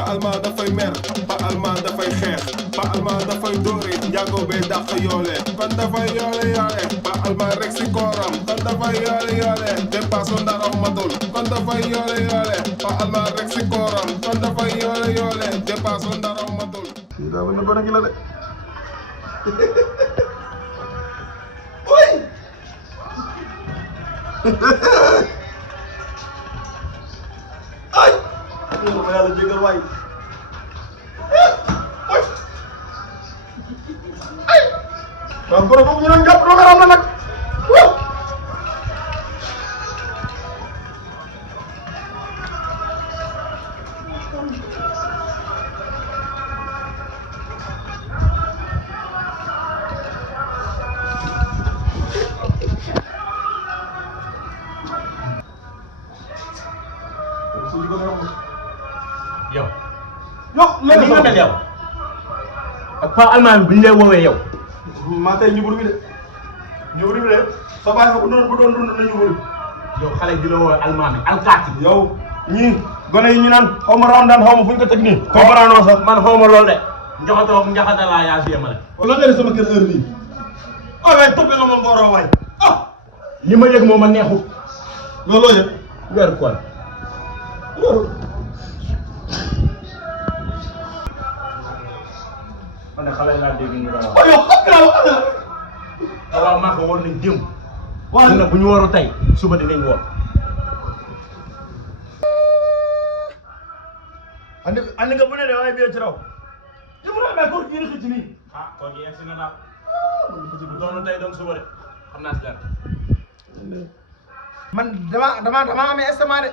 Pa Alma dafay mer Pa Alma dafay xeex Pa Alma dafay dóore njaago bee dàq yoole kon dafay yoole Pa Alma rek si kooram kon dafay yoole dépasse ndaraw matul kon dafay yoole Pa Alma rek si kooram kon dafay yoole dépasse ndaraw matul kii daa mel ne gone gi la de ay yow ma yàlla jégal waay ay waaw gone boobu ñu doon jàpp doo garam la nag yow. léegi nga mel yow. ak Pa Alma bi ñu lay woowee yow. maa tey njubur bi de njubur bi de sa baay bu doon dund na njubur yow xale di la woowee Alma bi alkaati. yow ñii gone yi ñu naan xaw ma Ramadan xaw ma fu ñu ko teg nii. comprendre sax man xaw ma loolu de. njaxata laa yaa si yemale. la nga def sama kër heure bii. ah waaye toppee nga moom booroo waay ah. li ma yëg moom a neexut. looloo yëg. weer koor. man de xale laa dégg ñu koy wax. waaw yow xam nga la. waaw maa ko war nañ démb. waaw nag bu ñu waru tey suba dinañ woor. andi nga bu ne de waaye bii ci raw. li mu ne mais kóor gi xëcc nii. ah kon gi egsi na daal. bu doon tey doon suba de xam naa si dara. man dama amee estomac de.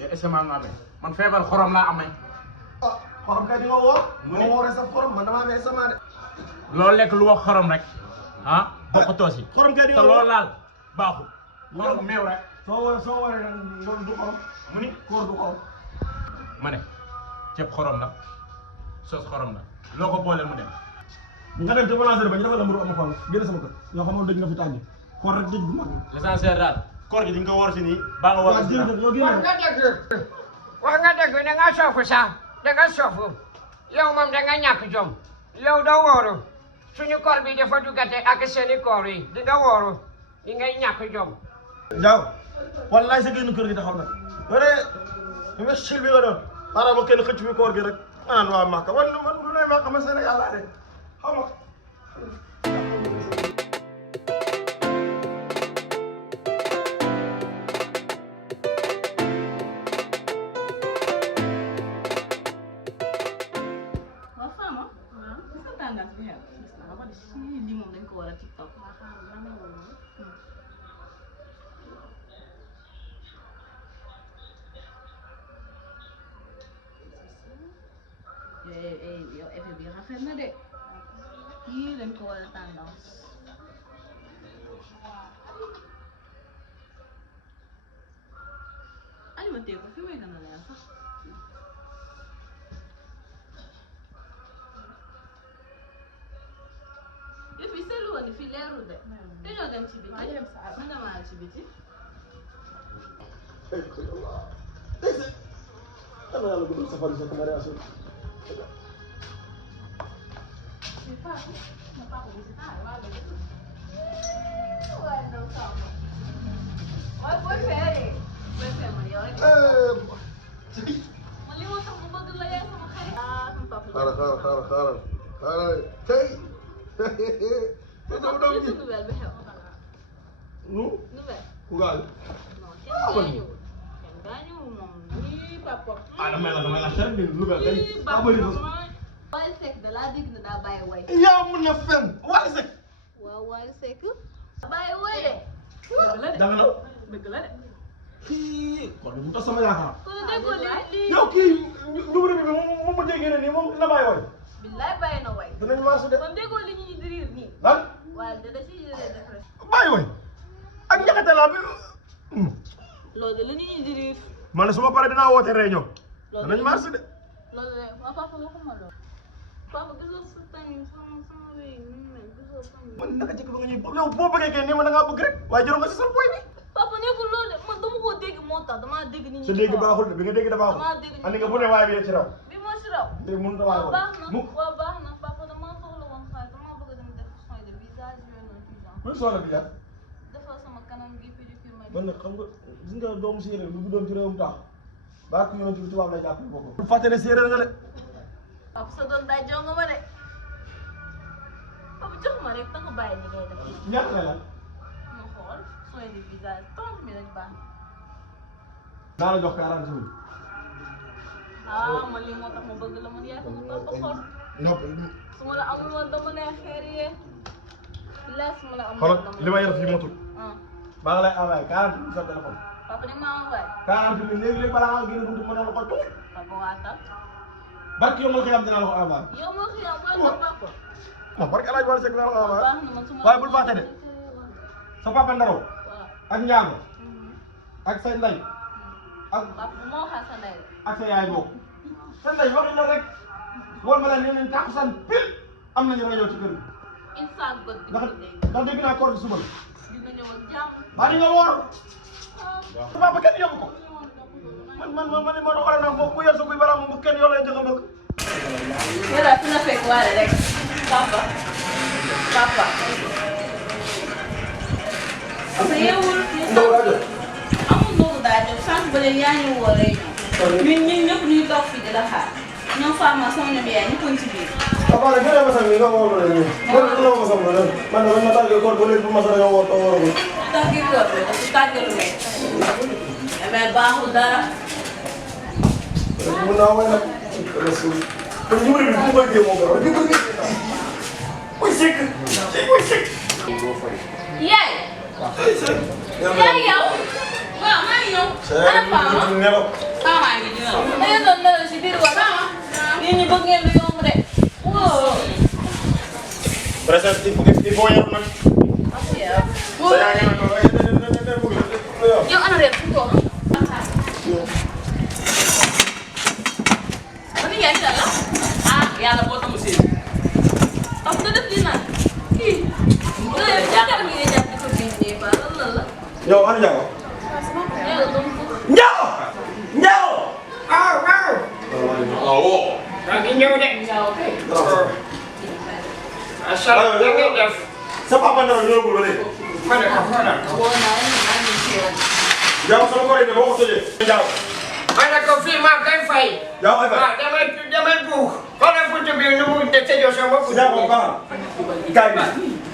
yow estomac nga amee man feebar xorom laa amee. ah xorom kay di nga woor. ma wooree sa xorom man dama amee estomac de. loolu lekk lu wax xorom rek ah bokkutoo si. xorom kay di te nga woor loolu laal baaxul. xorom meew rek. soo wooree nag loolu du xorom. mu ni koor du xorom. ma ne ceeb xorom la sos xorom la loo ko boole mu dem. nga dem te balancé ba ñu defal la mburu am fang génn sama kër yoo xam ne dëgg nga fi tànn koor rek dëgg bu mag. l'essentiel daal koor gi di nga ko woor si nii baa nga woor si jërëjëf yow génn wax nga dëgg da nga soofu sax da nga soofu yow moom da nga ñàkk jom yow doo wóoru suñu koor bi dafa duggate ak seeni koor yi di nga wóoru di ngay ñàkk jom. Ndiaw wallaay sa génn kër gi taxaw na ba nga sil bi nga doon xaaral ma kenn xëcc bi koor gi rek ma naan waa Màkka wala man lu ne Màkka ma Sénégal laa de xaw ma. lii moom dañ ko war a TikTok. yow effet bi rafet na de yii dañ ko war a tendance. Alima tee ko fi may gën a leer sax. yëf yi seetlu woon ni fi leerul de. dañoo dem ci biti. mën na maa ci biti. waaye booy feere. booy feere man yow rek. man li moo tax mu bëgg la yaay sama xarit. ah sama papa. xaaral tey. papa li sa nouvelle bi xew. nouvelle. ku gaal. non kenn gaañuwul. kenn gaañuwul moom. nii papa. damay la xel ni nouvelle day. nii papa. Wally Seck da laa dégg na daa bàyyi way. yaa mun na fen Wally Seck. waaw Wally Seck. bàyyi way de. danga la. dëgg la de. kon mu tax sama yaakaar. kon déggoo lii. yow kii numéro bi moom mu déggee ne nii moom dina bàyyi woy. billaay bàyyi na way. dinañ marché de. kon déggoo li ñuy diriir nii. lan. waaye da ciy def rek. bàyyi woy. ak njaxate laa bi. loolu de la ñuy diriir. man ne su ma paree dinaa woote réunion. dinañ marché de. loolu de ma papa waxuma loolu. papa gisoo sa tànn sama wéy ni mu mel gisoo tànn. man naka jëkk ba nga ñuy yow boo bëggee kay nii ma da ngaa bëgg rek waaye jarul nga si sal boy bi. papa nekkul loolu man dama ko dégg moo tax damaa dégg nit ñi sa dégg baaxul de bi nga dégg dafa baaxul damaa dégg andi nga bu ne waaye bi ci raw bi moo si raw te mënut a waaye baax na mukk waaw baax na papa damaa soxla woon xaalis damaa bëgg a dem def soin de visage yooyu noonu tout ça muy soxla bi jar defal sama kanam gi pédicure ma man nag xam nga gis nga doomu séeréer lu doon ci réewum tax baa ko yoon ci tubaab lay jàppale boppam bu fàtte ne séeréer nga de papa sa doon day jonga ma de papa jox ma rek danga bàyyi li ngay def ñaata la ma xool soin de visage 30 000 lañ baax naa la jox 40 000 ah man lii moo tax ma bëgg la man yaay sama papa xol su ma la amul woon dama ne xeer yee bilaay su ma la amul xoolal woon dama li ma yor fii motul ah maa ngi lay envoyé 40 000 sa téléphone papa ni ma envoyé 40 000 léegi balaa nga génn buntu mën na la ko tuut papa waatal barki yow ma xiyam dinaa la ko envoyé yow moo xiyam waatal papa non barki El Hadj Wally Seck dinaa la ko envoyé baax na man su ma waaye bul fàtte de sa papa Ndaro waaw ak Ndiago ak sa ndey ak papa moo xaar sa ndey ak sa yaay boobu sa ndey waxi la rek wol ma leen yeneen tàkkusaan pil am nañu rajo ci kër gi insa god di ndax ko dégg ndax dégg naa koor gi suba la dina ñëw ak jàmm baa di nga woor sa papa kenn yóbbu ko man ma doxale naa foofu bu yor sa kuy baraam bu kenn yoo lay njëkk a bëgg yàlla fi na fekk waale rek papa papa papa yeewul ndaw laa jot amul noogu daa jóg sànq ba léegi yaa ñu woo rek ñun ñëpp ñuy toog fii di la xaar ñoom Fama sama ñoom yaay ñu koy ci biir papa nag gën a masam ni nga woor la ñu man la ma masam la man man ma tàggee koor ba léegi bu masam nga woor te wooragul tàggi koor bi parce que tàggalu rek mais baaxul dara mun naa way nag rasul kon ñu wëri bi bu koy dee moo gën a di ko muy sekk muy sekk yaay yaay yow waaw maa ngi ñëw ana Fama nelaw Fama ngi ñëw da ngeen doon nelaw si biir wala yéen ñi bëgg ngeen lu yomb de wow presque il faut yaru nag sa yaa ngi nag yow ana reer fu ko man yaay la ah yàlla boo tamu seen am da def li naan kii da yow jaxar gi ngay jàpp di ko bindee ba lan la yow ana Ndiago yàlla doon ko Ndiago Ndiago waaw waaw maa ngi ñëw de asalaam na ngeen def sa papa Ndaro ñëwagul ba léegi fana woo naa la maa ngi ci yow Ndiago sama koor yi boo ko tojee Ndiago ma ne ko fii maa koy fay Ndiago ay fay waaw damay buux xoolal buntu bi nu mu tëjoo sama buntu Ndiago bi baax na kaay bi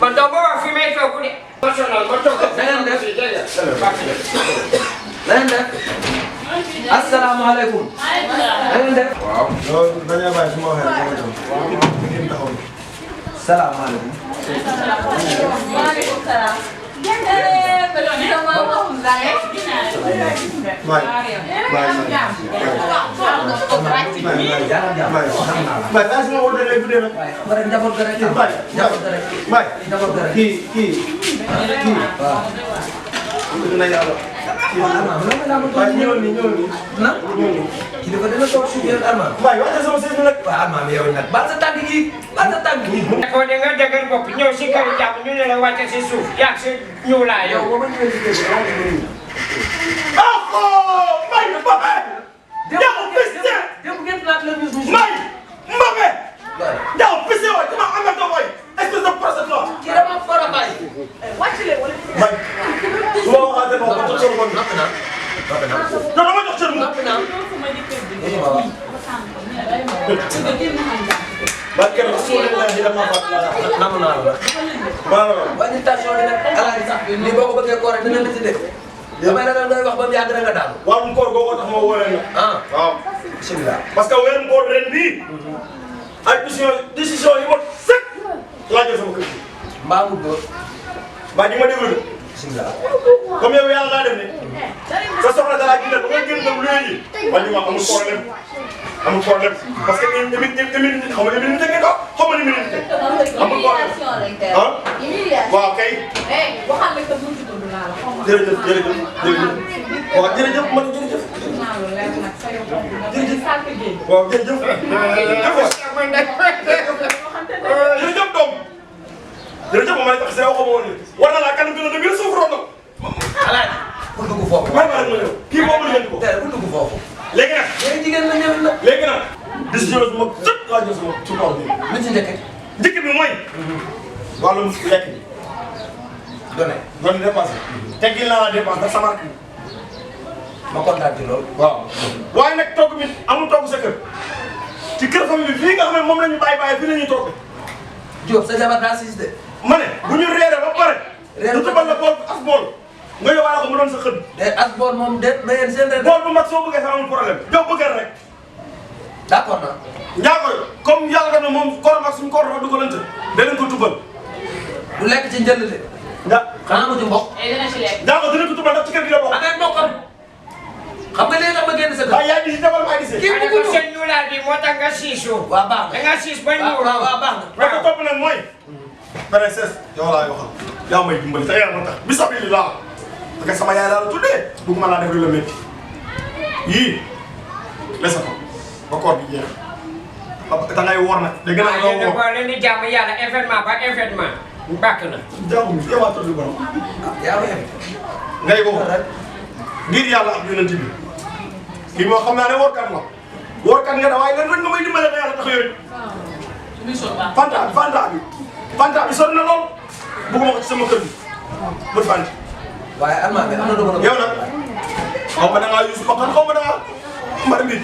man doo ma wax fi may toog de ma sonal ma toog na ngeen def na ngeen def asalaamaaleykum na ngeen def waaw loolu dañuy bàyyi su ma waxee rek ngeen taxaw salaamaaleykum waaleykum salaam sama waxum daye waaye njaboot ga rek njaboot ga rek njaboot ga rek na yàlla waaye ñëwal nii ñëwal nii na kii dafa dina toog suuf yéen Armand waaye wàcce sama sëñ bi nag waaw Armand yow nag baal sa tànk gi baal sa tànk gi ko de nga dëgër bopp ñëw si kër jàmm ñu ne la wàcce si suuf yaa si ñëw laa yow boo ma ñëwee si kër gi dama ko nuyu may Mbappé yow piste démb ngeen laaj la news may Mbappé yow piste waay dama am na koy espèce de procès là kii dama fara bàyyi wàcc leen wala may su ma waxaatee ma ko jox cër noppi naa noppi naa non dama jox cër mu noppi naa ba keroog su ma leen di dama faat la namm naa la waaw wàññi tension bi nag alaaji sax lii boo ko bëggee koore dina la ci def damay ragal ngay wax ba mu yàgg rek nga daanu wàllum koor boo ko tax ma woo leen ah waaw bismillah parce que weeru koor ren bii ay décision yi mot sëkk laa jël sama kër gi mbaa mu góor mbaa di ma déglu de bismillah comme yow yàlla daa def ne sa soxla dara ji ne ba nga génn dem luy ji man ñu ma amul problème parce que tamit xam nga ni mu tënkee ko xam nga ni mu tënkee amul problème ah waaw kay jërëjëf waaw jërëjëf man jërëjëf waaw jërëjëf jërëjëf doom jërëjëf ma may tax si yow xamoo woon ni war na laa kanam gën a dëgg suuf roon na pour dugg foofu. may ma rek ma ñëw kii boobu la ko. tey pour dugg foofu. léegi nag. léegi jigéen la ñëw na. léegi nag. décision bi ma sëpp laa jël sama ci kaw bi. lu ci njëkk. njëkk bi mooy. wàllum lekk bi. doon dépense. teggil naa la dépense ndax sama kii. ma kontaan ci loolu. waaw. waaye nag togg mi amul togg sa kër. ci kër famille bi fii nga xam ne moom la ñu bàyyi fii la ñuy togg. Diop sa jabar daa siis de. ma ne bu ñu reeree ba pare. reer tubal la bool as bool. nga yóbbaale ko mu doon sa xëdd. de as bool moom de ba yéen seen reer. bool bu mag soo bëggee sax amul problème. yow bëggal rek. d'accord na. Ndiago comme yàlla def na moom koor ak suñu koor dafa dugalante. danañ ko tubal. du lekk ci njël de. xanaa mu ci mboq. dina ci lekk. Ndiago dinañ ko tubal ndax ci kër gi la bokk. ak mboqam. xam nga léegi tax ma génn sa kër. waaye yaa ngi si defal maa gisee. kii bu ko seen ñuulaal bi moo tax nga siisu. waaw baax na da nga siis ba ñuul. waaw baax na. la ko topp nag mooy. princesse yow laay waxal. yaa may dimbali te yaa ma tax bisabilillah. parce que sama yaay laa la tuddee. bëgguma laa def lu la métti. yii. lesa ko. ba koor gi jeex. da ngay wor nag. dégg naa loo wor. waaw leen di jàmm yàlla événement ba événement. bàkk na. jaamu mi yow a tudd borom. yaa ngi ngay woo. ngir yàlla ak yonent bi. kii moo xam naa ne workat la. workat nga da waaye leen rek nga may dimbale te yàlla tax yooyu. Fanta bi sori na lool. bëgguma ko ci sama kër gi. bët Fanta. waaye almaa bi am na dugg na. yow nag xaw ma da ngaa yuus bakkan xaw ma da ngaa mbar nit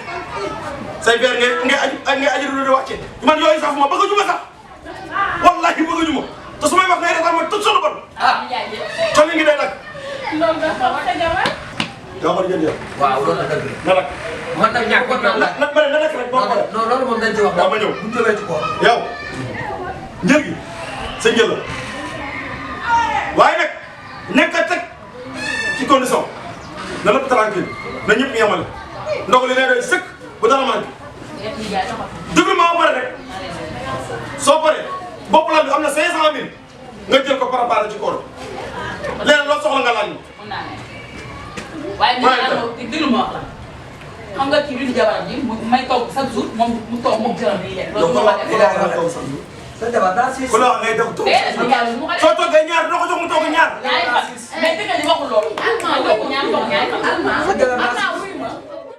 say verre ngay aji du di wàcce man yooyu sax ma bëgg a juma sax wallahi bëgg a juma te su may wax ngay retaan ma tëj solo bon coono ngi day nag. loolu dafa wax dëgg yàlla. yaa ko jënd yow. waaw loolu la dëgg na nag. man nag ñàkk ko naan la. nag bëri na nekk rek boo ko non loolu moom dañ ci wax. waaw ma ñëw bu ñu jëmee ci koor. yow njël gi sa njël la waaye nag nekk a teg ci condition na lépp tranquille na ñëpp yemale ndox li lay doy sëkk bu dara manqué déglu ma ba pare rek soo paree bopp lan bi am na 500000 nga jël ko préparé ci koor leneen loo soxla nga laaj ma. mun naa ne waaye ñu naan déglu ma wax la xam nga kii bi di jabaram ji mu may toog chaque jour moom mu toog moom jërëm yi lekk loolu moo wax sa jabar daa siis. ku la wax ngay def toog soo toogee ñaar doo ko jox mu toog ñaar. mais dëgg la waxul loolu. ñaar toog ñaar.